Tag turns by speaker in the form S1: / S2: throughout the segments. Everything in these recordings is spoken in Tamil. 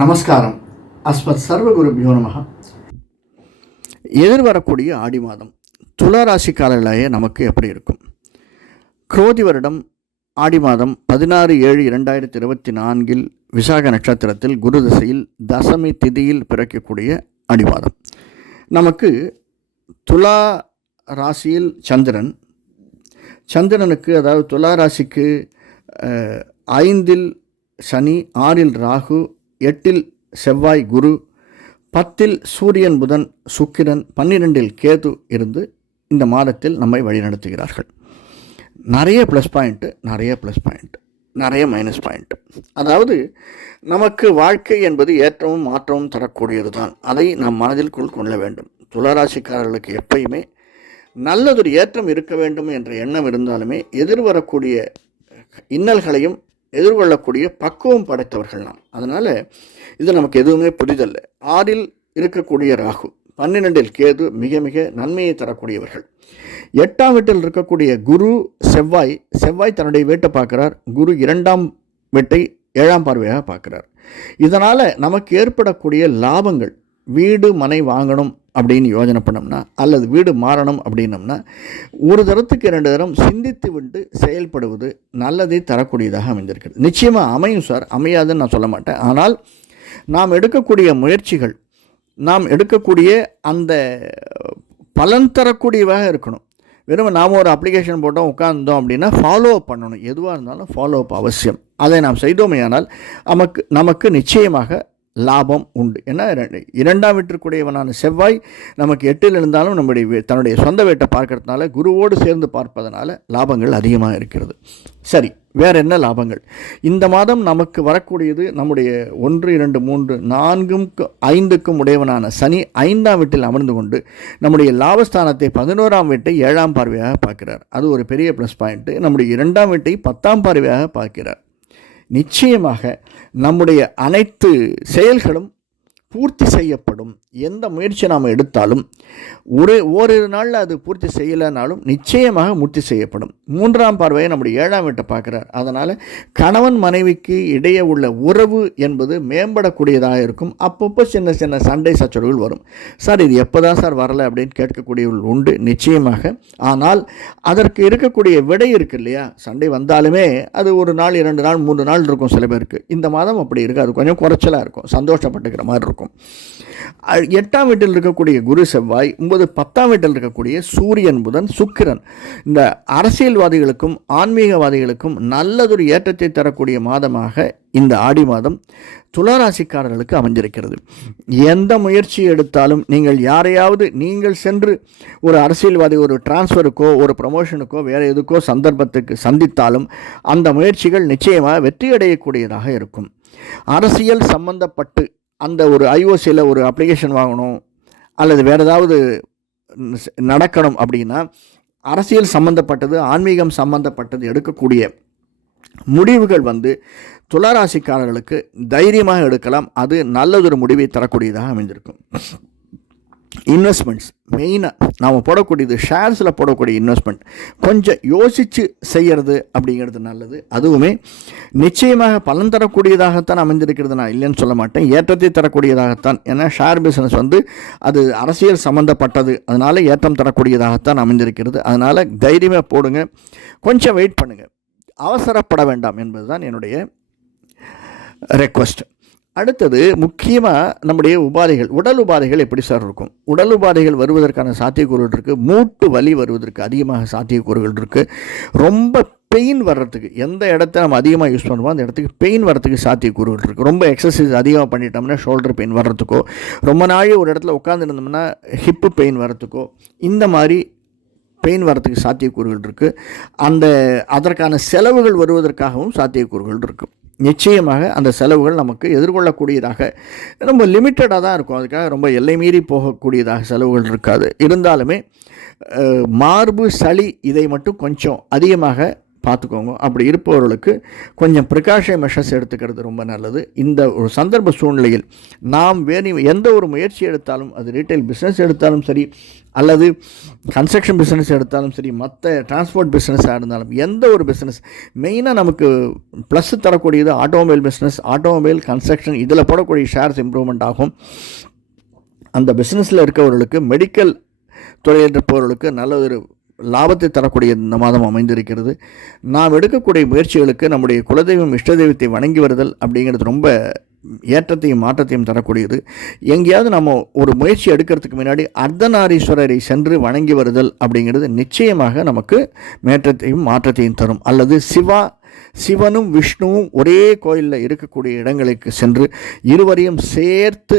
S1: நமஸ்காரம். அஸ்மத் சர்வகுருபியோ நமக எதிர்வரக்கூடிய ஆடி மாதம் துளாராசிக்காரர்களாய நமக்கு எப்படி இருக்கும்? குரோதி வருடம் ஆடி மாதம் பதினாறு ஏழு இரண்டாயிரத்தி இருபத்தி நான்கில் விசாக நட்சத்திரத்தில் குரு திசையில் தசமி திதியில் பிறக்கக்கூடிய ஆடி மாதம். நமக்கு துலா ராசியில் சந்திரன். சந்திரனுக்கு அதாவது துலா ராசிக்கு ஐந்தில் சனி ஆறில் ராகு எட்டில் செவ்வாய் குரு பத்தில் சூரியன் புதன் சுக்கிரன் பன்னிரெண்டில் கேது இருந்து இந்த மாதத்தில் நம்மை வழிநடத்துகிறார்கள். நிறைய ப்ளஸ் பாயிண்ட்டு நிறைய ப்ளஸ் பாயிண்ட் நிறைய மைனஸ் பாயிண்ட் அதாவது நமக்கு வாழ்க்கை என்பது ஏற்றமும் மாற்றமும் தரக்கூடியது தான் அதை நாம் மனதிற்குள் கொள்ள வேண்டும். துளராசிக்காரர்களுக்கு எப்பயுமே நல்லதொரு ஏற்றம் இருக்க வேண்டும் என்ற எண்ணம் இருந்தாலுமே எதிர்வரக்கூடிய இன்னல்களையும் எதிர்கொள்ளக்கூடிய பக்குவம் படைத்தவர்கள் நாம். அதனால் இது நமக்கு எதுவுமே புரிதல்ல ஆறில் இருக்கக்கூடிய ராகு பன்னிரெண்டில் கேது மிக மிக நன்மையை தரக்கூடியவர்கள். எட்டாம் வீட்டில் இருக்கக்கூடிய குரு செவ்வாய் செவ்வாய் தன்னுடைய வீட்டை பார்க்கிறார். குரு இரண்டாம் வீட்டை ஏழாம் பார்வையாக பார்க்கிறார். இதனால் நமக்கு ஏற்படக்கூடிய லாபங்கள் வீடு மனை வாங்கணும் அப்படின்னு யோஜனை பண்ணோம்னா அல்லது வீடு மாறணும் அப்படின்னம்னா ஒரு தரத்துக்கு இரண்டு தரம் சிந்தித்து விட்டு செயல்படுவது நல்லதை தரக்கூடியதாக அமைந்திருக்கிறது. நிச்சயமாக அமையும் சார். அமையாதுன்னு நான் சொல்ல மாட்டேன். ஆனால் நாம் எடுக்கக்கூடிய முயற்சிகள் நாம் எடுக்கக்கூடிய அந்த பலன் தரக்கூடியவாக இருக்கணும். வெறும் நாம் ஒரு அப்ளிகேஷன் போட்டோம் உட்கார்ந்தோம் அப்படின்னா ஃபாலோ அப் பண்ணணும். எதுவாக இருந்தாலும் ஃபாலோ அப் அவசியம். அதை நாம் செய்தோமேயானால் நமக்கு நமக்கு நிச்சயமாக லாபம் உண்டு. ஏன்னா இரண்டாம் வீட்டிற்குடையவனான செவ்வாய் நமக்கு எட்டில் இருந்தாலும் நம்முடைய தன்னுடைய சொந்த வீட்டை பார்க்கறதுனால குருவோடு சேர்ந்து பார்ப்பதனால லாபங்கள் அதிகமாக இருக்கிறது. சரி வேற என்ன லாபங்கள்? இந்த மாதம் நமக்கு வரக்கூடியது நம்முடைய ஒன்று இரண்டு மூன்று நான்கும் ஐந்துக்கும் உடையவனான சனி ஐந்தாம் வீட்டில் அமர்ந்து கொண்டு நம்முடைய லாபஸ்தானத்தை பதினோராம் வீட்டை ஏழாம் பார்வையாக பார்க்கிறார். அது ஒரு பெரிய ப்ளஸ் பாயிண்ட்டு நம்முடைய இரண்டாம் வீட்டை பத்தாம் பார்வையாக பார்க்கிறார். நிச்சயமாக நம்முடைய அனைத்து செயல்களும் பூர்த்தி செய்யப்படும். எந்த முயற்சி நாம் எடுத்தாலும் ஒரு ஓரிரு நாளில் அது பூர்த்தி செய்யலைனாலும் நிச்சயமாக பூர்த்தி செய்யப்படும். மூன்றாம் பார்வையை நம்முடைய ஏழாம் வீட்டை பார்க்குறார். அதனால் கணவன் மனைவிக்கு இடையே உள்ள உறவு என்பது மேம்படக்கூடியதாக இருக்கும். அப்பப்போ சின்ன சின்ன சண்டை சச்சரவுகள் வரும். சார் இது எப்போ தான் சார் வரலை? அப்படின்னு கேட்கக்கூடியவர்கள் உண்டு நிச்சயமாக. ஆனால் அதற்கு இருக்கக்கூடிய விடை இருக்கு இல்லையா? சண்டை வந்தாலுமே அது ஒரு நாள் இரண்டு நாள் மூன்று நாள் இருக்கும் சில பேருக்கு. இந்த மாதம் அப்படி இருக்குது. அது கொஞ்சம் குறைச்சலாக இருக்கும். சந்தோஷப்பட்டுக்கிற மாதிரி இருக்கும். இருக்கும். எட்டாம் வீட்டில் இருக்கக்கூடிய குரு செவ்வாய் ஒன்பது பத்தாம் வீட்டில் இருக்கக்கூடிய சூரியன் புதன் சுக்கிரன். இந்த அரசியல்வாதிகளுக்கும் ஆன்மீகவாதிகளுக்கும் நல்லதொரு ஏற்றத்தை தரக்கூடிய மாதமாக இந்த ஆடி மாதம் துளராசிக்காரர்களுக்கு அமைஞ்சிருக்கிறது. எந்த முயற்சி எடுத்தாலும் நீங்கள் யாரையாவது நீங்கள் சென்று ஒரு அரசியல்வாதி ஒரு டிரான்ஸ்ஃபருக்கோ ஒரு ப்ரமோஷனுக்கோ வேறு எதுக்கோ சந்தர்ப்பத்துக்கு சந்தித்தாலும் அந்த முயற்சிகள் நிச்சயமாக வெற்றியடையக்கூடியதாக இருக்கும். அரசியல் சம்பந்தப்பட்டு அந்த ஒரு ஐஓசியில் ஒரு அப்ளிகேஷன் வாங்கணும் அல்லது வேறு ஏதாவது நடக்கணும் அப்படின்னா அரசியல் சம்பந்தப்பட்டது ஆன்மீகம் சம்பந்தப்பட்டது எடுக்கக்கூடிய முடிவுகள் வந்து துளாராசிக்காரர்களுக்கு தைரியமாக எடுக்கலாம். அது நல்லதொரு முடிவை தரக்கூடியதாக அமைந்திருக்கும். இன்வெஸ்ட்மெண்ட்ஸ் மெயினாக நாம் போடக்கூடியது ஷேர்ஸில் போடக்கூடிய இன்வெஸ்ட்மெண்ட் கொஞ்சம் யோசித்து செய்கிறது அப்படிங்கிறது நல்லது. அதுவுமே நிச்சயமாக பலன் தரக்கூடியதாகத்தான் அமைந்திருக்கிறது. நான் இல்லைன்னு சொல்ல மாட்டேன். ஏற்றத்தை தரக்கூடியதாகத்தான். ஏன்னா ஷேர் பிஸ்னஸ் வந்து அது அரசியல் சம்மந்தப்பட்டது அதனால் ஏற்றம் தரக்கூடியதாகத்தான் அமைந்திருக்கிறது. அதனால் தைரியமாக போடுங்க. கொஞ்சம் வெயிட் பண்ணுங்கள் அவசரப்பட வேண்டாம் என்பதுதான் என்னுடைய ரெக்வஸ்ட் அடுத்தது முக்கியமாக நம்முடைய உபாதைகள். உடல் உபாதைகள் எப்படி சார் இருக்கும்? உடல் உபாதைகள் வருவதற்கான சாத்தியக்கூறுகள் இருக்குது மூட்டு வலி வருவதற்கு அதிகமாக சாத்தியக்கூறுகள் இருக்குது ரொம்ப பெயின் வர்றதுக்கு எந்த இடத்த நம்ம அதிகமாக யூஸ் பண்ணுவோம் அந்த இடத்துக்கு பெயின் வர்றதுக்கு சாத்தியக்கூறுகள் இருக்குது ரொம்ப எக்ஸசைஸ் அதிகமாக பண்ணிட்டோம்னா ஷோல்டர் பெயின் வர்றதுக்கோ ரொம்ப நாள் ஒரு இடத்துல உட்காந்துருந்தோம்னா ஹிப்பு பெயின் வர்றதுக்கோ இந்த மாதிரி பெயின் வரத்துக்கு சாத்தியக்கூறுகள் இருக்குது அந்த அதற்கான செலவுகள் வருவதற்காகவும் சாத்தியக்கூறுகள் இருக்குது நிச்சயமாக அந்த செலவுகள் நமக்கு எதிர்கொள்ளக்கூடியதாக ரொம்ப லிமிட்டடாக தான் இருக்கும். அதுக்காக ரொம்ப எல்லை மீறி போகக்கூடியதாக செலவுகள் இருக்காது. இருந்தாலுமே மார்பு சளி இதை மட்டும் கொஞ்சம் அதிகமாக பார்த்துக்கோங்க. அப்படி இருப்பவர்களுக்கு கொஞ்சம் ப்ரிகாஷன் மெஷர்ஸ் எடுத்துக்கிறது ரொம்ப நல்லது. இந்த ஒரு சந்தர்ப்ப சூழ்நிலையில் நாம் வேறு எந்த ஒரு முயற்சி எடுத்தாலும் அது ரீட்டைல் பிஸ்னஸ் எடுத்தாலும் சரி அல்லது கன்ஸ்ட்ரக்ஷன் பிஸ்னஸ் எடுத்தாலும் சரி மற்ற டிரான்ஸ்போர்ட் பிஸ்னஸாக இருந்தாலும் எந்த ஒரு பிஸ்னஸ் மெயினாக நமக்கு ப்ளஸ் தரக்கூடியது ஆட்டோமொபைல் பிஸ்னஸ் ஆட்டோமொபைல் கன்ஸ்ட்ரக்ஷன் இதில் போடக்கூடிய ஷேர்ஸ் இம்ப்ரூவ்மெண்ட் ஆகும். அந்த பிஸ்னஸில் இருக்கவர்களுக்கு மெடிக்கல் துறையில் இருப்பவர்களுக்கு நல்ல ஒரு லாபத்தை தரக்கூடிய இந்த மாதம் அமைந்திருக்கிறது. நாம் எடுக்கக்கூடிய முயற்சிகளுக்கு நம்முடைய குலதெய்வம் இஷ்ட தெய்வத்தை வணங்கி வருதல் அப்படிங்கிறது ரொம்ப ஏற்றத்தையும் மாற்றத்தையும் தரக்கூடியது. எங்கேயாவது நம்ம ஒரு முயற்சி எடுக்கிறதுக்கு முன்னாடி அர்த்தநாரீஸ்வரரை சென்று வணங்கி வருதல் அப்படிங்கிறது நிச்சயமாக நமக்கு மேற்றத்தையும் மாற்றத்தையும் தரும். அல்லது சிவா சிவனும் விஷ்ணுவும் ஒரே கோயிலில் இருக்கக்கூடிய இடங்களுக்கு சென்று இருவரையும் சேர்த்து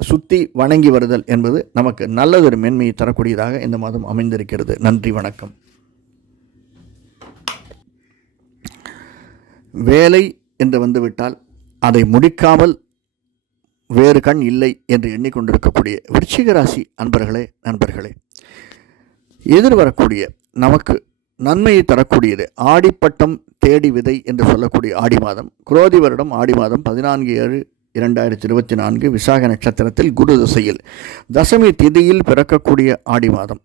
S1: சுற்றி வணங்கி வருதல் என்பது நமக்கு நல்லதொரு மேன்மையை தரக்கூடியதாக இந்த மாதம் அமைந்திருக்கிறது. நன்றி வணக்கம். வேலை என்று வந்துவிட்டால் அதை முடிக்காமல் வேறு கண் இல்லை என்று எண்ணிக்கொண்டிருக்கக்கூடிய விருச்சிக ராசி அன்பர்களே நண்பர்களே எதிர்வரக்கூடிய நமக்கு நன்மையை தரக்கூடியது ஆடிப்பட்டம் தேடி விதை என்று சொல்லக்கூடிய ஆடி மாதம். குரோதி வருடம் ஆடி மாதம் பதினான்கு ஏழு இரண்டாயிரத்தி இருபத்தி நான்கு விசாக நட்சத்திரத்தில் குரு திசையில். தசமி திதியில் பிறக்கக்கூடிய ஆடி மாதம்.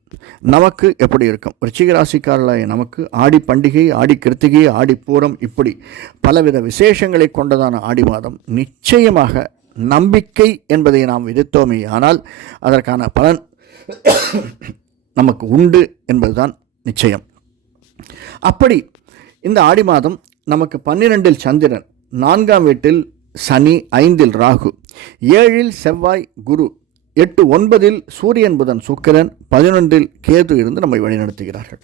S1: நமக்கு எப்படி இருக்கும்? ரிச்சிக ராசிக்காரர்களாய நமக்கு ஆடி பண்டிகை ஆடி கிருத்திகை ஆடி பூரம் இப்படி பலவித விசேஷங்களை கொண்டதான ஆடி மாதம். நிச்சயமாக நம்பிக்கை என்பதை நாம் விதித்தோமே ஆனால் அதற்கான பலன் நமக்கு உண்டு என்பதுதான் நிச்சயம். அப்படி இந்த ஆடி மாதம் நமக்கு பன்னிரெண்டில் சந்திரன் நான்காம் வீட்டில் சனி ஐந்தில் ராகு. ஏழில் செவ்வாய் குரு. எட்டு ஒன்பதில் சூரியன் புதன் சுக்கிரன் பதினொன்றில் கேது இருந்து நம்மை வழிநடத்துகிறார்கள்.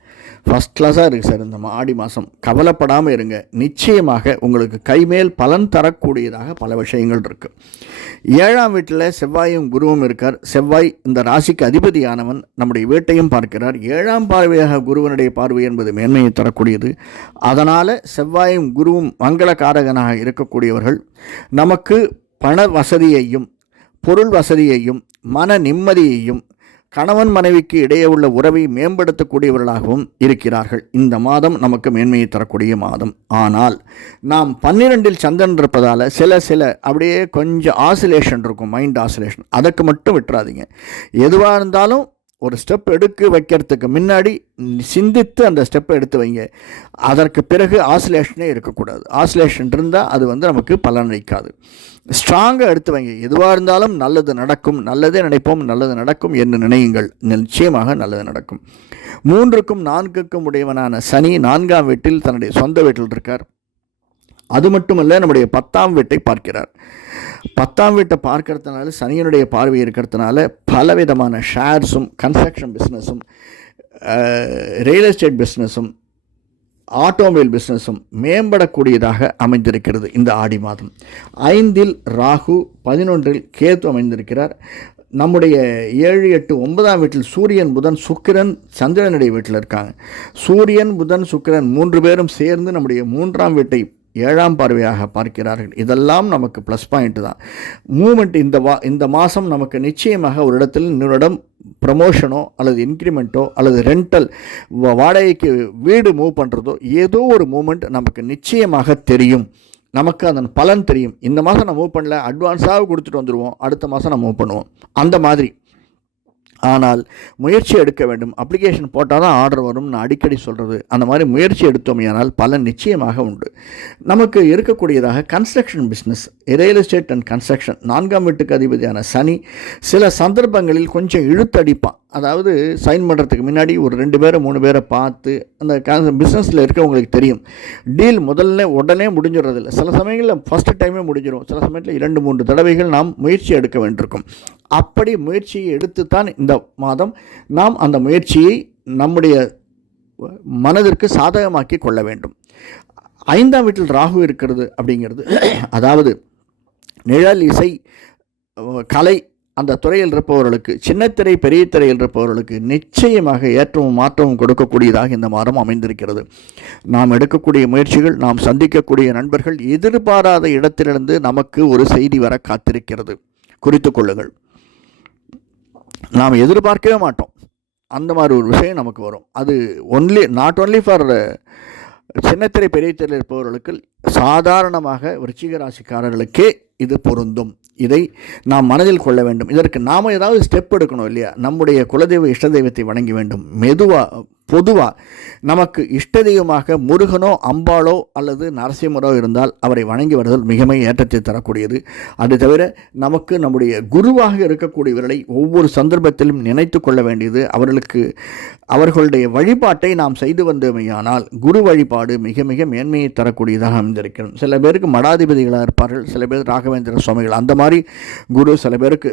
S1: ஃபஸ்ட் கிளாஸாக இருக்குது சார் இந்த ஆடி மாதம் கவலைப்படாமல் இருங்க. நிச்சயமாக உங்களுக்கு கைமேல் பலன் தரக்கூடியதாக பல விஷயங்கள் இருக்குது ஏழாம் வீட்டில் செவ்வாயும் குருவும் இருக்கார். செவ்வாய் இந்த ராசிக்கு அதிபதியானவன். நம்முடைய வீட்டையும் பார்க்கிறார். ஏழாம் பார்வையாக குருவனுடைய பார்வை என்பது மேன்மையை தரக்கூடியது. அதனால் செவ்வாயும் குருவும் மங்களகாரகனாக இருக்கக்கூடியவர்கள். நமக்கு பண வசதியையும் பொருள் வசதியையும் மன நிம்மதியையும் கணவன் மனைவிக்கு இடையே உள்ள உறவை மேம்படுத்தக்கூடியவர்களாகவும் இருக்கிறார்கள். இந்த மாதம் நமக்கு மேன்மையை தரக்கூடிய மாதம். ஆனால் நாம் பன்னிரெண்டில் சந்திரன் இருப்பதால் சில சில அப்படியே கொஞ்சம் ஆசிலேஷன் இருக்கும் மைண்ட் ஆசிலேஷன் அதற்கு மட்டும் விட்டுறாதீங்க. எதுவாக இருந்தாலும் ஒரு ஸ்டெப் எடுக்க வைக்கிறதுக்கு முன்னாடி சிந்தித்து அந்த ஸ்டெப்பை எடுத்து வைங்க. அதற்கு பிறகு ஆசிலேஷனே இருக்கக்கூடாது. ஆசிலேஷன் இருந்தால் அது வந்து நமக்கு பலன் அளிக்காது. ஸ்ட்ராங்காக எடுத்து வைங்க. எதுவாக இருந்தாலும் நல்லது நடக்கும். நல்லதே நினைப்போம். நல்லது நடக்கும் என்று நினையுங்கள். நிச்சயமாக நல்லது நடக்கும். மூன்றுக்கும் நான்குக்கும் உடையவனான சனி நான்காம் வீட்டில் தன்னுடைய சொந்த வீட்டில் இருக்கார். அது மட்டுமல்ல நம்முடைய பத்தாம் வீட்டை பார்க்கிறார். பத்தாம் வீட்டை பார்க்கறதுனால சனியனுடைய பார்வை இருக்கிறதுனால பலவிதமான ஷேர்ஸும் கன்ஸ்ட்ரக்ஷன் பிஸ்னஸும் ரியல் எஸ்டேட் பிஸ்னஸும் ஆட்டோமொபைல் பிஸ்னஸும் மேம்படக்கூடியதாக அமைந்திருக்கிறது இந்த ஆடி மாதம். ஐந்தில் ராகு பதினொன்றில் கேத்து அமைந்திருக்கிறார். நம்முடைய ஏழு எட்டு ஒன்பதாம் வீட்டில் சூரியன் புதன் சுக்கிரன் சந்திரனுடைய வீட்டில் இருக்காங்க. சூரியன் புதன் சுக்கிரன் மூன்று பேரும் சேர்ந்து நம்முடைய மூன்றாம் வீட்டை ஏழாம் பார்வையாக பார்க்கிறார்கள். இதெல்லாம் நமக்கு ப்ளஸ் பாயிண்ட் தான். மூமெண்ட் இந்த வா இந்த மாதம் நமக்கு நிச்சயமாக ஒரு இடத்தில் இன்னொரு இடம் ப்ரமோஷனோ அல்லது இன்க்ரிமெண்ட்டோ அல்லது ரெண்டல் வாடகைக்கு வீடு மூவ் பண்ணுறதோ ஏதோ ஒரு மூமெண்ட் நமக்கு நிச்சயமாக தெரியும். நமக்கு அதன் பலன் தெரியும். இந்த மாதம் நான் மூவ் பண்ணல அட்வான்ஸாக கொடுத்துட்டு வந்துடுவோம் அடுத்த மாதம் நான் மூவ் பண்ணுவோம். அந்த மாதிரி. ஆனால் முயற்சி எடுக்க வேண்டும். அப்ளிகேஷன் போட்டால் தான் ஆர்டர் வரும் நான் அடிக்கடி சொல்கிறது அந்த மாதிரி முயற்சி எடுத்தோமையானால் பலன் நிச்சயமாக உண்டு. நமக்கு இருக்கக்கூடியதாக construction business real estate and construction நான்காம் வீட்டுக்கு அதிபதியான சனி சில சந்தர்ப்பங்களில் கொஞ்சம் இழுத்தடிப்பான். அதாவது சைன் பண்ணுறதுக்கு முன்னாடி ஒரு ரெண்டு பேரை மூணு பேரை பார்த்து அந்த பிஸ்னஸில் இருக்கவங்களுக்கு தெரியும். டீல் முதல்ல உடனே முடிஞ்சிடறதில்ல. சில சமயங்களில் ஃபஸ்ட்டு டைமே முடிஞ்சிடும் சில சமயத்தில் இரண்டு மூன்று தடவைகள் நாம் முயற்சி எடுக்க வேண்டியிருக்கும். அப்படி முயற்சியை எடுத்துத்தான் இந்த மாதம் நாம் அந்த முயற்சியை நம்முடைய மனதிற்கு சாதகமாக்கி கொள்ள வேண்டும். ஐந்தாம் வீட்டில் ராகு இருக்கிறது அப்படிங்கிறது அதாவது நிழல் இசை கலை அந்த துறையில் இருப்பவர்களுக்கு சின்னத்திரை பெரிய திரையில் இருப்பவர்களுக்கு நிச்சயமாக ஏற்றமும் மாற்றமும் கொடுக்கக்கூடியதாக இந்த மாதம் அமைந்திருக்கிறது. நாம் எடுக்கக்கூடிய முயற்சிகள் நாம் சந்திக்கக்கூடிய நண்பர்கள் எதிர்பாராத இடத்திலிருந்து நமக்கு ஒரு செய்தி வர காத்திருக்கிறது. குறித்து கொள்ளுங்கள். நாம் எதிர்பார்க்கவே மாட்டோம். அந்த மாதிரி ஒரு விஷயம் நமக்கு வரும். அது ஒன்லி நாட் ஒன்லி ஃபார் சின்னத்திரை பெரிய திரையில் இருப்பவர்களுக்கு சாதாரணமாக விருச்சிக ராசிக்காரர்களுக்கே இது பொருந்தும். இதை நாம் மனதில் கொள்ள வேண்டும். இதற்கு நாம் ஏதாவது ஸ்டெப் எடுக்கணும் இல்லையா? நம்முடைய குலதெய்வ இஷ்ட தெய்வத்தை வணங்கி வேண்டும். மெதுவாக பொதுவாக நமக்கு இஷ்ட தெய்வமாக முருகனோ அம்பாளோ அல்லது நரசிம்மரோ இருந்தால் அவரை வணங்கி வருதல் மிகமை ஏற்றத்தை தரக்கூடியது. அது தவிர நமக்கு நம்முடைய குருவாக இருக்கக்கூடியவர்களை ஒவ்வொரு சந்தர்ப்பத்திலும் நினைத்து கொள்ள வேண்டியது. அவர்களுக்கு அவர்களுடைய வழிபாட்டை நாம் செய்து வந்தோமையானால் குரு வழிபாடு மிக மிக மேன்மையை தரக்கூடியதாக அமைந்திருக்கிறது. சில பேருக்கு மடாதிபதிகளாக இருப்பார்கள் சில பேர் ராகவேந்திர சுவாமிகள். அந்த மாதிரி குரு சில பேருக்கு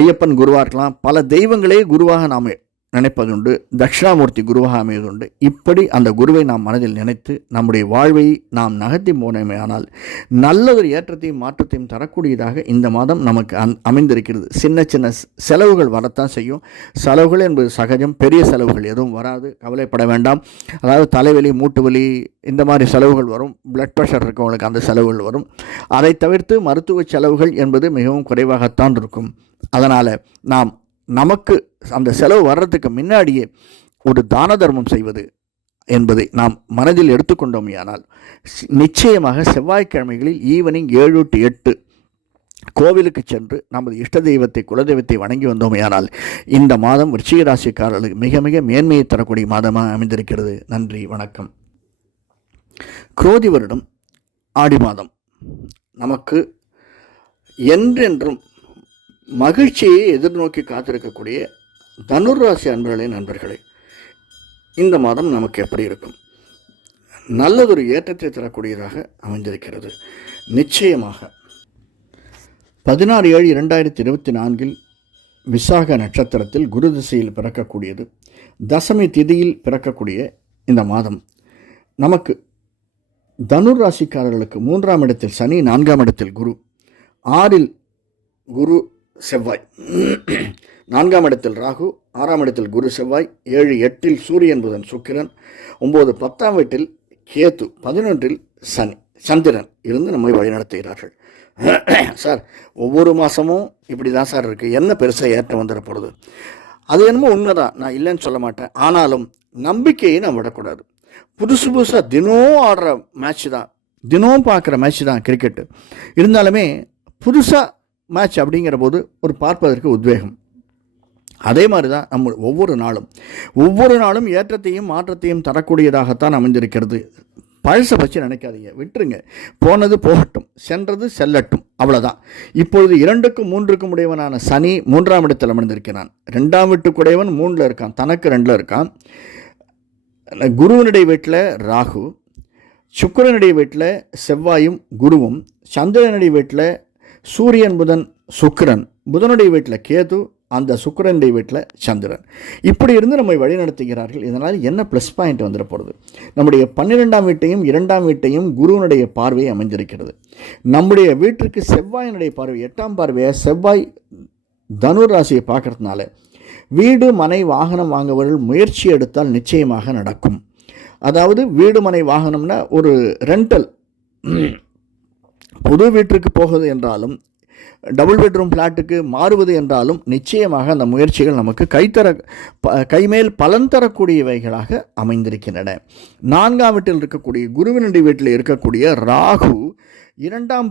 S1: ஐயப்பன் குருவாக இருக்கலாம். பல தெய்வங்களே குருவாக நாம் நினைப்பதுண்டு தட்சிணாமூர்த்தி குருவாக அமைவதுண்டு இப்படி அந்த குருவை நாம் மனதில் நினைத்து நம்முடைய வாழ்வை நாம் நகர்த்தி போனமையானால் ஆனால் நல்லதொரு ஏற்றத்தையும் மாற்றத்தையும் தரக்கூடியதாக இந்த மாதம் நமக்கு அந் அமைந்திருக்கிறது. சின்ன சின்ன செலவுகள் வரத்தான் செய்யும். செலவுகள் என்பது சகஜம். பெரிய செலவுகள் எதுவும் வராது. கவலைப்பட வேண்டாம். அதாவது தலைவலி மூட்டு வலி இந்த மாதிரி செலவுகள் வரும். பிளட் ப்ரெஷர் இருக்கவங்களுக்கு அந்த செலவுகள் வரும். அதை தவிர்த்து மருத்துவ செலவுகள் என்பது மிகவும் குறைவாகத்தான் இருக்கும். அதனால் நாம் நமக்கு அந்த செலவு வர்றதுக்கு முன்னாடியே ஒரு தான தர்மம் செய்வது என்பதை நாம் மனதில் எடுத்துக்கொண்டோமையானால் நிச்சயமாக செவ்வாய்க்கிழமைகளில் ஈவினிங் ஏழு டு எட்டு கோவிலுக்கு சென்று நமது இஷ்ட தெய்வத்தை குலதெய்வத்தை வணங்கி வந்தோமையானால் இந்த மாதம் விருச்சிக ராசிக்காரர்களுக்கு மிக மிக மேன்மையை தரக்கூடிய மாதமாக அமைந்திருக்கிறது. நன்றி வணக்கம். குரோதி வருடம் ஆடி மாதம். நமக்கு என்றென்றும் மகிழ்ச்சியை எதிர்நோக்கி காத்திருக்கக்கூடிய தனுர் ராசி அன்பர்களே நண்பர்களே இந்த மாதம் நமக்கு எப்படி இருக்கும்? நல்லதொரு ஏற்றத்தை தரக்கூடியதாக அமைந்திருக்கிறது. நிச்சயமாக பதினாறு ஏழு இரண்டாயிரத்தி இருபத்தி நான்கில் விசாக நட்சத்திரத்தில் குரு திசையில் பிறக்கக்கூடியது தசமி திதியில் பிறக்கக்கூடிய இந்த மாதம். நமக்கு தனுர் ராசிக்காரர்களுக்கு மூன்றாம் இடத்தில் சனி நான்காம் இடத்தில் குரு. ஆறில் குரு செவ்வாய். நான்காம் இடத்தில் ராகு ஆறாம் இடத்தில் குரு செவ்வாய் ஏழு எட்டில் சூரியன் புதன் சுக்கிரன் ஒம்பது பத்தாம் வீட்டில் கேத்து பதினொன்றில் சனி சந்திரன் இருந்து நம்மை வழிநடத்துகிறார்கள். சார் ஒவ்வொரு மாதமும் இப்படி தான் சார் இருக்குது என்ன பெருசாக ஏற்றம் வந்துடப்படுது போகிறது அது என்னமோ உண்மைதான். நான் இல்லைன்னு சொல்ல மாட்டேன். ஆனாலும் நம்பிக்கையை நான் விடக்கூடாது. புதுசு புதுசாக தினம் ஆடுற மேட்ச் தான். தினம் பார்க்குற மேட்ச் தான் கிரிக்கெட்டு இருந்தாலுமே புதுசாக மேட்ச் அப்படிங்கிற போது ஒரு பார்ப்பதற்கு உத்வேகம். அதே மாதிரி தான் நம்ம ஒவ்வொரு நாளும். ஒவ்வொரு நாளும் ஏற்றத்தையும் மாற்றத்தையும் தரக்கூடியதாகத்தான் அமைந்திருக்கிறது. பழசை பற்றி நினைக்காதீங்க. விட்டுருங்க. போனது போகட்டும். சென்றது செல்லட்டும். அவ்வளோதான் இப்பொழுது இரண்டுக்கும் மூன்றுக்கும் உடையவனான சனி மூன்றாம் இடத்தில் அமர்ந்திருக்கிறான். ரெண்டாம் வீட்டுக்குடையவன் மூணில் இருக்கான். தனக்கு ரெண்டில் இருக்கான். குருவனுடைய வீட்டில் ராகு சுக்கரனுடைய வீட்டில் செவ்வாயும் குருவும் சந்திரனுடைய வீட்டில் சூரியன் புதன் சுக்கிரன். புதனுடைய வீட்டில் கேது அந்த சுக்கரனுடைய வீட்டில் சந்திரன். இப்படி இருந்து நம்மை வழிநடத்துகிறார்கள். இதனால் என்ன ப்ளஸ் பாயிண்ட் வந்துட போகிறது நம்முடைய பன்னிரெண்டாம் வீட்டையும் இரண்டாம் வீட்டையும் குருவனுடைய பார்வை அமைஞ்சிருக்கிறது நம்முடைய வீட்டிற்கு செவ்வாயினுடைய பார்வை எட்டாம் பார்வையை செவ்வாய் தனுர் ராசியை பார்க்கறதுனால வீடு மனை வாகனம் வாங்குவர்கள் முயற்சி எடுத்தால் நிச்சயமாக நடக்கும். அதாவது வீடு மனை வாகனம்னா ஒரு ரெண்டல் புது வீட்டிற்கு போகுது என்றாலும் டபுள் பெட்ரூம் ஃப்ளாட்டுக்கு மாறுவது என்றாலும் நிச்சயமாக அந்த முயற்சிகள் நமக்கு கைத்தர ப கைமேல் பலன் தரக்கூடியவைகளாக அமைந்திருக்கின்றன. நான்காம் வீட்டில் இருக்கக்கூடிய குருவினடி வீட்டில் இருக்கக்கூடிய ராகு இரண்டாம்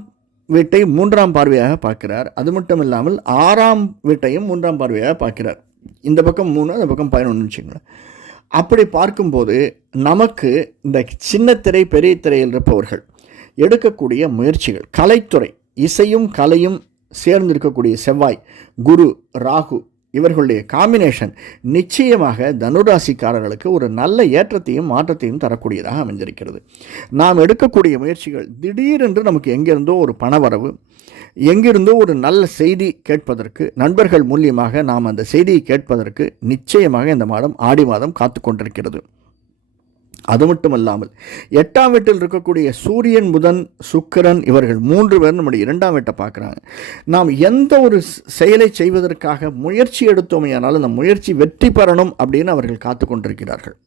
S1: வீட்டை மூன்றாம் பார்வையாக பார்க்கிறார். அது மட்டும் இல்லாமல் ஆறாம் வீட்டையும் மூன்றாம் பார்வையாக பார்க்கிறார். இந்த பக்கம் மூணு அந்த பக்கம் பதினொன்று வச்சுங்களேன் அப்படி பார்க்கும்போது நமக்கு இந்த சின்ன திரை பெரிய திரையில் இருப்பவர்கள் எடுக்கக்கூடிய முயற்சிகள். கலைத்துறை இசையும் கலையும் சேர்ந்திருக்கக்கூடிய செவ்வாய் குரு ராகு இவர்களுடைய காம்பினேஷன் நிச்சயமாக தனுராசிக்காரர்களுக்கு ஒரு நல்ல ஏற்றத்தையும் மாற்றத்தையும் தரக்கூடியதாக அமைந்திருக்கிறது. நாம் எடுக்கக்கூடிய முயற்சிகள் திடீரென்று நமக்கு எங்கிருந்தோ ஒரு பணவரவு எங்கிருந்தோ ஒரு நல்ல செய்தி கேட்பதற்கு நண்பர்கள் மூலியமாக நாம் அந்த செய்தியை கேட்பதற்கு நிச்சயமாக இந்த மாதம் ஆடி மாதம் காத்து கொண்டிருக்கிறது அது மட்டுமல்லாமல் எட்டாம் வீட்டில் இருக்கக்கூடிய சூரியன் புதன் சுக்கிரன் இவர்கள் மூன்று பேர் நம்முடைய இரண்டாம் வீட்டை பார்க்குறாங்க. நாம் எந்த ஒரு செயலை செய்வதற்காக முயற்சி எடுத்தோமையானால் அந்த முயற்சி வெற்றி பெறணும் அப்படின்னு அவர்கள் காத்து கொண்டிருக்கிறார்கள்.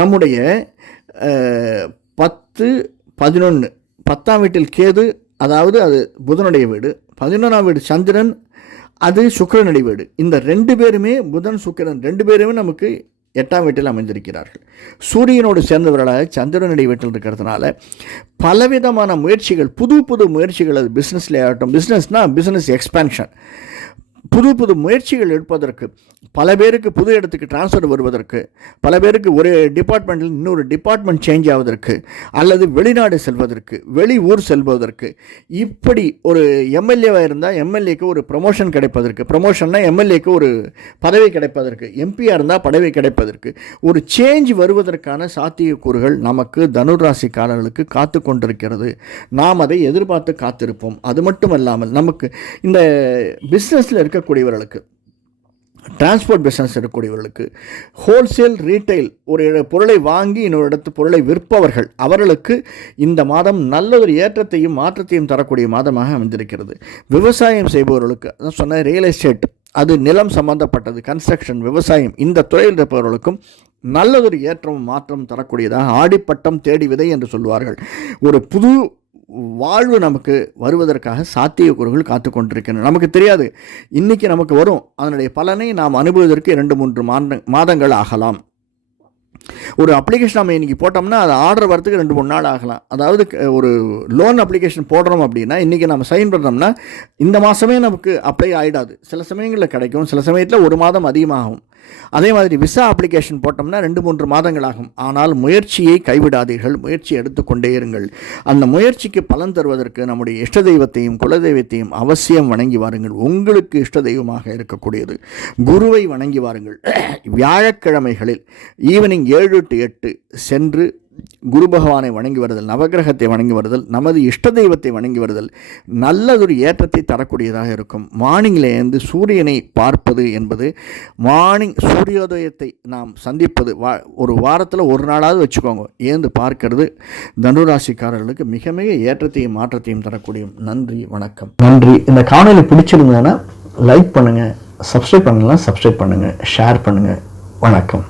S1: நம்முடைய பத்து பதினொன்று பத்தாம் வீட்டில் கேது அதாவது அது புதனுடைய வீடு பதினொன்றாம் வீடு சந்திரன் அது சுக்கிரனுடைய வீடு. இந்த ரெண்டு பேருமே புதன் சுக்கிரன் ரெண்டு பேருமே நமக்கு எட்டாம் வீட்டில் அமைந்திருக்கிறார்கள். சூரியனோடு சேர்ந்தவர்களாக சந்திரனுடைய வீட்டில் இருக்கிறதுனால பலவிதமான முயற்சிகள் புது புது முயற்சிகள் அது பிஸ்னஸ்லேயே ஆகட்டும் பிஸ்னஸ்னால் பிஸ்னஸ் எக்ஸ்பேன்ஷன் புது புது முயற்சிகள் எடுப்பதற்கு பல பேருக்கு புது இடத்துக்கு டிரான்ஸ்ஃபர் வருவதற்கு பல பேருக்கு ஒரு டிபார்ட்மெண்ட்டில் இன்னொரு டிபார்ட்மெண்ட் சேஞ்ச் ஆவதற்கு அல்லது வெளிநாடு செல்வதற்கு வெளி ஊர் செல்வதற்கு இப்படி ஒரு எம்எல்ஏவாக இருந்தால் எம்எல்ஏக்கு ஒரு ப்ரமோஷன் கிடைப்பதற்கு ப்ரமோஷன்னா எம்எல்ஏக்கு ஒரு பதவி கிடைப்பதற்கு எம்பியாக இருந்தால் பதவி கிடைப்பதற்கு ஒரு சேஞ்ச் வருவதற்கான சாத்தியக்கூறுகள் நமக்கு தனுராசிக்காரர்களுக்கு காத்து கொண்டிருக்கிறது. நாம் அதை எதிர்பார்த்து காத்திருப்போம். அது மட்டும் இல்லாமல் நமக்கு இந்த பிஸ்னஸில் இருக்க இருக்கக்கூடியவர்களுக்கு டிரான்ஸ்போர்ட் பிஸ்னஸ் இருக்கக்கூடியவர்களுக்கு ஹோல்சேல் ரீட்டைல் ஒரு இட- பொருளை வாங்கி இன்னொரு இடத்து பொருளை விற்பவர்கள் அவர்களுக்கு இந்த மாதம் நல்ல ஒரு ஏற்றத்தையும் மாற்றத்தையும் தரக்கூடிய மாதமாக அமைந்திருக்கிறது. விவசாயம் செய்பவர்களுக்கு அதான் சொன்ன ரியல் எஸ்டேட் அது நிலம் சம்பந்தப்பட்டது கன்ஸ்ட்ரக்ஷன் விவசாயம் இந்த துறையில் இருப்பவர்களுக்கும் நல்லதொரு ஏற்றம் மாற்றம் தரக்கூடியதாக ஆடிப்பட்டம் தேடி விதை என்று சொல்வார்கள். ஒரு புது வாழ்வு நமக்கு வருவதற்காக சாத்தியக்கூறுகள் காத்து கொண்டிருக்கின்றன நமக்கு தெரியாது. இன்றைக்கி நமக்கு வரும். அதனுடைய பலனை நாம் அனுபவதற்கு இரண்டு மூன்று மாத மாதங்கள் ஆகலாம். ஒரு அப்ளிகேஷன் நம்ம இன்றைக்கி போட்டோம்னா அது ஆர்டர் வரதுக்கு ரெண்டு மூணு நாள் ஆகலாம். அதாவது ஒரு லோன் அப்ளிகேஷன் போடுறோம் அப்படின்னா இன்றைக்கி நம்ம சைன் பண்ணுறோம்னா இந்த மாதமே நமக்கு அப்ளை ஆகிடாது சில சமயங்களில் கிடைக்கும். சில சமயத்தில் ஒரு மாதம் அதிகமாகும். அதே மாதிரி விசா அப்ளிகேஷன் போட்டோம்னா ரெண்டு மூன்று மாதங்கள் ஆகும் ஆனால் முயற்சியை கைவிடாதீர்கள். முயற்சி எடுத்துக்கொண்டே இருங்கள். அந்த முயற்சிக்கு பலன் தருவதற்கு நம்முடைய இஷ்ட தெய்வத்தையும் குலதெய்வத்தையும் அவசியம் வணங்கி வாருங்கள். உங்களுக்கு இஷ்ட தெய்வமாக இருக்கக்கூடியது. குருவை வணங்கி வாருங்கள். வியாழக்கிழமைகளில் ஈவினிங் ஏழு டு எட்டு சென்று குரு பகவானை வணங்கி வருதல் நவக்கிரகத்தை வணங்கி வருதல் நமது இஷ்ட தெய்வத்தை வணங்கி வருதல் நல்லதொரு ஏற்றத்தை தரக்கூடியதாக இருக்கும். மார்னிங்கில் இருந்து சூரியனை பார்ப்பது என்பது மார்னிங் சூரியோதயத்தை நாம் சந்திப்பது வா ஒரு வாரத்தில் ஒரு நாளாவது வச்சுக்கோங்க. ஏந்து பார்க்கிறது தனுராசிக்காரர்களுக்கு மிக மிக ஏற்றத்தையும் மாற்றத்தையும் தரக்கூடிய நன்றி வணக்கம்.
S2: நன்றி. இந்த காணொலி பிடிச்சிருந்ததுன்னா லைக் பண்ணுங்கள் சப்ஸ்கிரைப் பண்ணலாம் சப்ஸ்கிரைப் பண்ணுங்கள் ஷேர் பண்ணுங்கள் வணக்கம்.